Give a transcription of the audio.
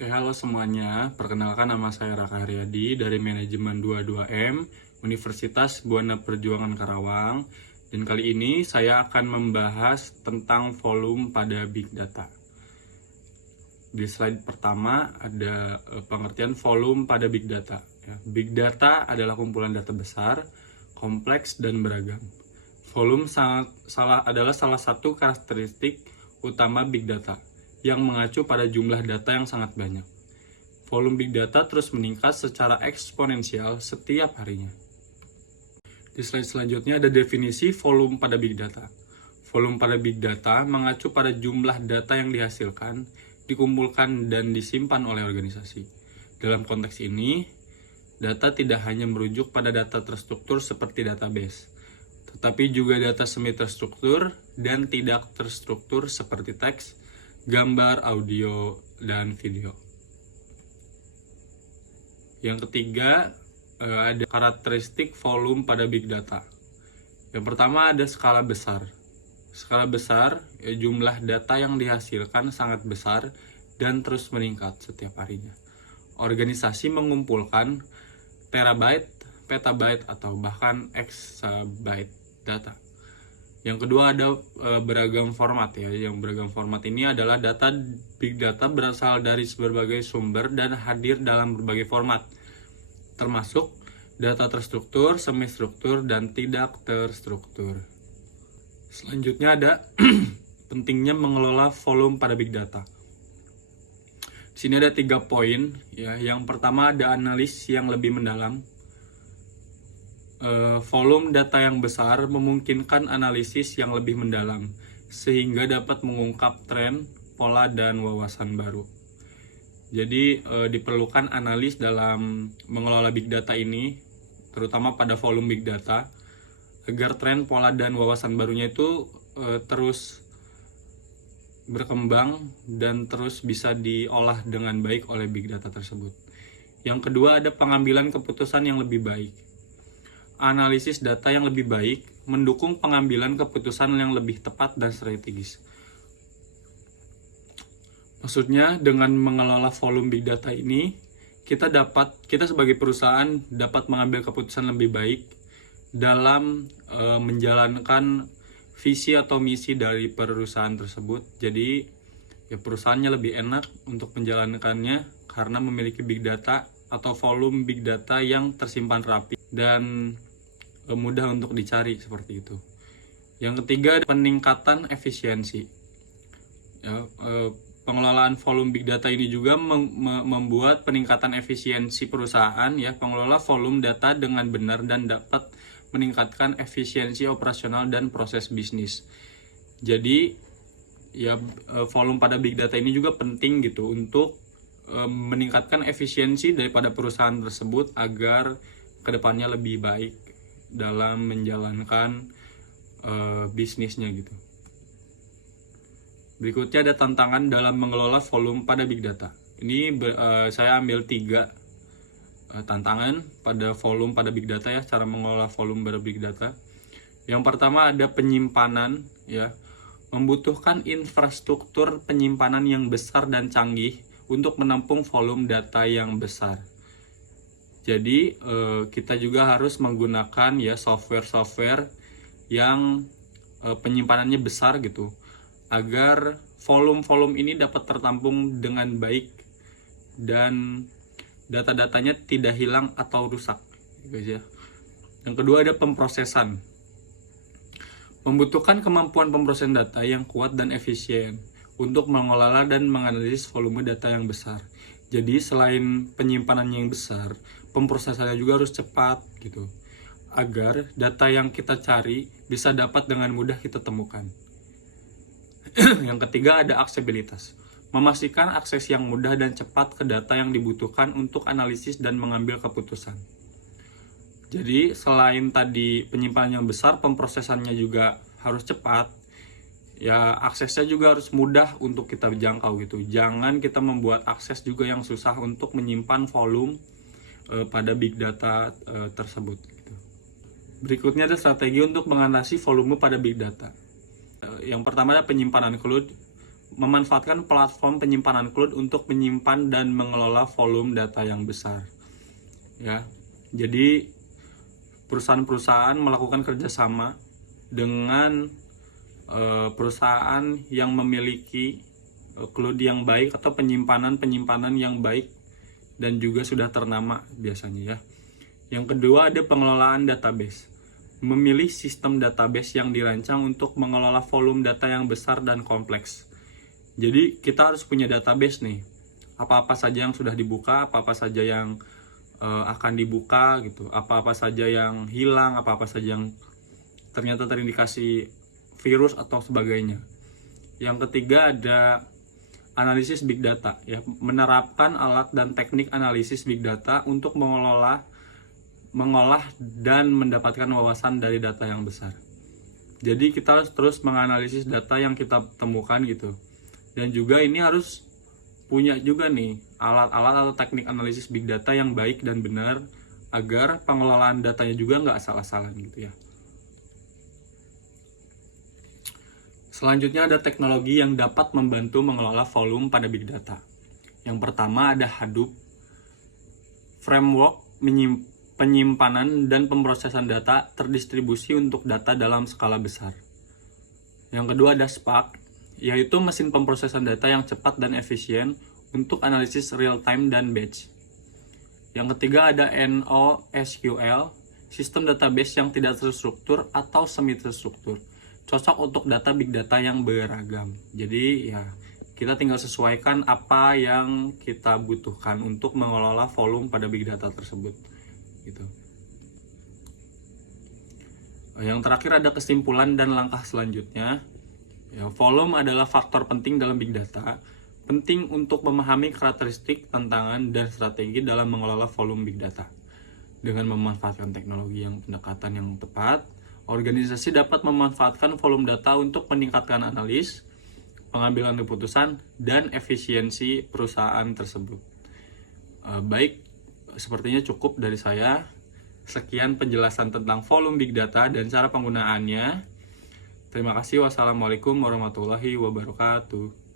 Oke, halo semuanya. Perkenalkan, nama saya Raka Haryadi dari Manajemen 22M Universitas Buana Perjuangan Karawang. Dan kali ini saya akan membahas tentang volume pada Big Data. Di slide pertama ada pengertian volume pada Big Data. Big Data adalah kumpulan data besar, kompleks, dan beragam. Volume adalah salah satu karakteristik utama Big Data yang mengacu pada jumlah data yang sangat banyak. Volume Big Data terus meningkat secara eksponensial setiap harinya. Di slide selanjutnya ada definisi volume pada Big Data. Volume pada Big Data mengacu pada jumlah data yang dihasilkan, dikumpulkan, dan disimpan oleh organisasi. Dalam konteks ini, data tidak hanya merujuk pada data terstruktur seperti database, tetapi juga data semi terstruktur dan tidak terstruktur seperti teks, gambar, audio, dan video. Yang ketiga, ada karakteristik volume pada Big Data. Yang pertama ada skala besar. Skala besar, jumlah data yang dihasilkan sangat besar dan terus meningkat setiap harinya. Organisasi mengumpulkan terabyte, petabyte, atau bahkan exabyte data. Yang kedua ada beragam format ya. Yang beragam format ini adalah data Big Data berasal dari berbagai sumber dan hadir dalam berbagai format, termasuk data terstruktur, semi-struktur, dan tidak terstruktur. Selanjutnya ada pentingnya mengelola volume pada Big Data. Di sini ada 3 poin ya. Yang pertama ada analis yang lebih mendalam. Volume data yang besar memungkinkan analisis yang lebih mendalam sehingga dapat mengungkap tren, pola, dan wawasan baru. Jadi diperlukan analis dalam mengelola Big Data ini, terutama pada volume Big Data, agar tren, pola, dan wawasan barunya itu terus berkembang dan terus bisa diolah dengan baik oleh Big Data tersebut. Yang kedua ada pengambilan keputusan yang lebih baik. Analisis data yang lebih baik mendukung pengambilan keputusan yang lebih tepat dan strategis. Maksudnya dengan mengelola volume Big Data ini, kita sebagai perusahaan dapat mengambil keputusan lebih baik dalam menjalankan visi atau misi dari perusahaan tersebut. Jadi ya perusahaannya lebih enak untuk menjalankannya karena memiliki Big Data atau volume Big Data yang tersimpan rapi dan mudah untuk dicari seperti itu. Yang ketiga, peningkatan efisiensi. Ya, pengelolaan volume Big Data ini juga membuat peningkatan efisiensi perusahaan. Ya, pengelola volume data dengan benar dan dapat meningkatkan efisiensi operasional dan proses bisnis. Jadi, ya volume pada Big Data ini juga penting gitu untuk meningkatkan efisiensi daripada perusahaan tersebut agar kedepannya lebih baik dalam menjalankan bisnisnya gitu. Berikutnya ada tantangan dalam mengelola volume pada Big Data. Ini saya ambil 3 tantangan pada volume pada Big Data ya, cara mengelola volume pada Big Data. Yang pertama ada penyimpanan ya, membutuhkan infrastruktur penyimpanan yang besar dan canggih untuk menampung volume data yang besar. Jadi kita juga harus menggunakan ya software yang penyimpanannya besar gitu, agar volume ini dapat tertampung dengan baik dan data-datanya tidak hilang atau rusak, guys ya. Yang kedua ada pemrosesan. Membutuhkan kemampuan pemrosesan data yang kuat dan efisien untuk mengelola dan menganalisis volume data yang besar. Jadi selain penyimpanannya yang besar, pemrosesannya juga harus cepat gitu, agar data yang kita cari bisa dapat dengan mudah kita temukan. Yang ketiga ada aksesibilitas. Memastikan akses yang mudah dan cepat ke data yang dibutuhkan untuk analisis dan mengambil keputusan. Jadi selain tadi penyimpanan yang besar, pemrosesannya juga harus cepat. Ya aksesnya juga harus mudah untuk kita jangkau gitu. Jangan kita membuat akses juga yang susah untuk menyimpan volume pada Big Data tersebut gitu. Berikutnya ada strategi untuk mengatasi volume pada Big Data. Yang pertama ada penyimpanan cloud. memanfaatkan platform penyimpanan cloud untuk menyimpan dan mengelola volume data yang besar. Ya, jadi perusahaan-perusahaan melakukan kerjasama dengan perusahaan yang memiliki cloud yang baik atau penyimpanan yang baik dan juga sudah ternama biasanya ya. Yang kedua ada pengelolaan database. Memilih sistem database yang dirancang untuk mengelola volume data yang besar dan kompleks. Jadi kita harus punya database nih. Apa-apa saja yang sudah dibuka, apa-apa saja yang akan dibuka gitu. Apa-apa saja yang hilang, apa-apa saja yang ternyata terindikasi virus atau sebagainya. Yang ketiga ada analisis big data ya, menerapkan alat dan teknik analisis big data untuk mengolah dan mendapatkan wawasan dari data yang besar. Jadi kita harus terus menganalisis data yang kita temukan gitu. Dan juga ini harus punya juga nih alat-alat atau teknik analisis big data yang baik dan benar agar pengelolaan datanya juga nggak asal-asalan gitu ya. Selanjutnya ada teknologi yang dapat membantu mengelola volume pada big data. Yang pertama ada Hadoop, framework penyimpanan dan pemrosesan data terdistribusi untuk data dalam skala besar. Yang kedua ada Spark, yaitu mesin pemrosesan data yang cepat dan efisien untuk analisis real time dan batch. Yang ketiga ada NoSQL, sistem database yang tidak terstruktur atau semi terstruktur, cocok untuk data big data yang beragam. Jadi ya kita tinggal sesuaikan apa yang kita butuhkan untuk mengelola volume pada big data tersebut gitu. Yang terakhir ada kesimpulan dan langkah selanjutnya. Ya, volume adalah faktor penting dalam big data, penting untuk memahami karakteristik, tantangan, dan strategi dalam mengelola volume big data. Dengan memanfaatkan teknologi yang pendekatan yang tepat, organisasi dapat memanfaatkan volume data untuk meningkatkan analis, pengambilan keputusan, dan efisiensi perusahaan tersebut. Baik, sepertinya cukup dari saya. Sekian penjelasan tentang volume big data dan cara penggunaannya. Terima kasih. Wassalamualaikum warahmatullahi wabarakatuh.